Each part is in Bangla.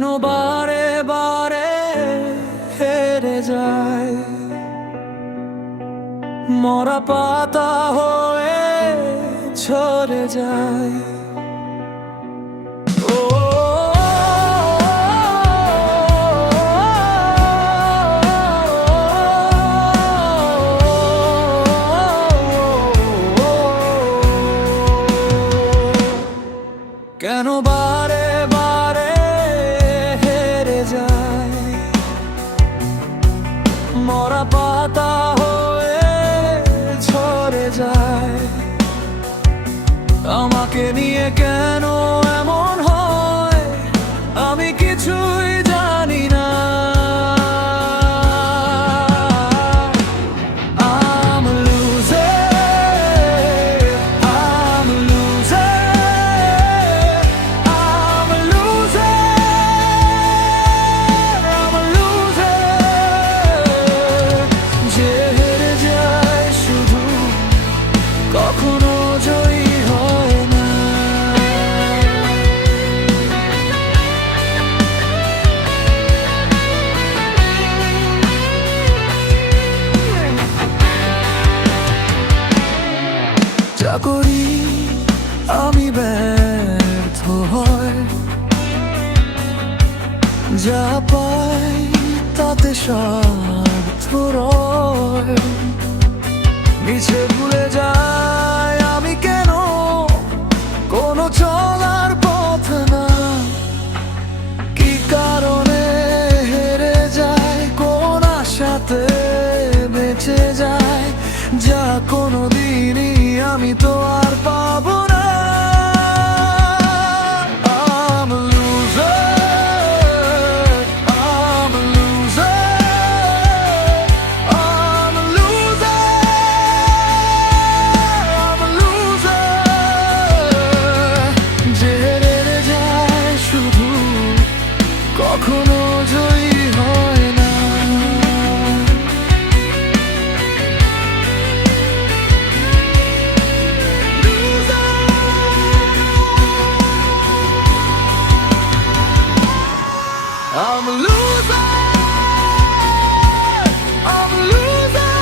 কেন বারে বারে হেরে যায়, মরা পাতা হয়ে ঝরে যায়। কেন বারে বারে হেরে যায়, মরা পাতা হয়ে ঝরে যায়। আমাকে নিয়ে কেন এমন হয় আমি কিছুই জানি না। I'm losing, I'm losing, I'm losing, I'm losing। যে হেরে যায় শুধু কখনো জয়ী হয় না। যা করি আমি ব্যর্থ হয়, যা পাই তাতে স্বার্থ রয়। মিছে ভুলে যায় আমি কেন কোনো চলার পথ না। কি কারণে হেরে যায়, কোন আশাতে বেঁচে যায়, যা কোনোদিনই আমি তো আর পাবো না। I'm losing, I'm losing, I'm losing, I'm losing। যে হেরে যায় শুধু কখনো জয়ী হয় না। I'm a loser, I'm a loser।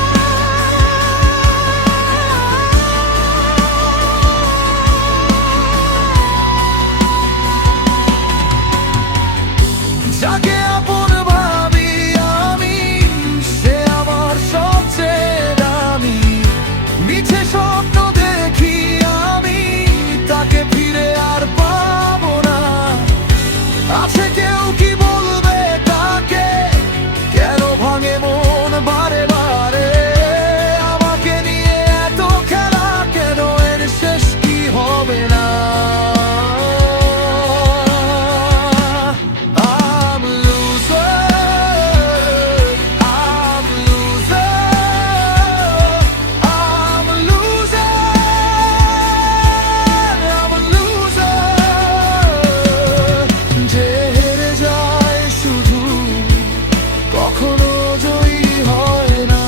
যাকে আপন ভাবি আমি, সে আমার সবচেয়ে দামি। মিছে স্বপ্ন দেখি আমি, তাকে ফিরে আর পাবো না। আছে কেউ কি বলবে তাকে, কেন ভাঙে মন বারে বারে। আমাকে নিয়ে এত খেলা কেন, এর শেষ কি হবে না। I'm losing, I'm losing, I'm losing, I'm losing। যে হেরে যায় শুধু কখনো জয়ী হয় না।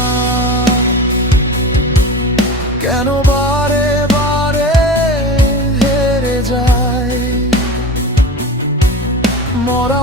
কেন বারে বারে হেরে যায়, মরা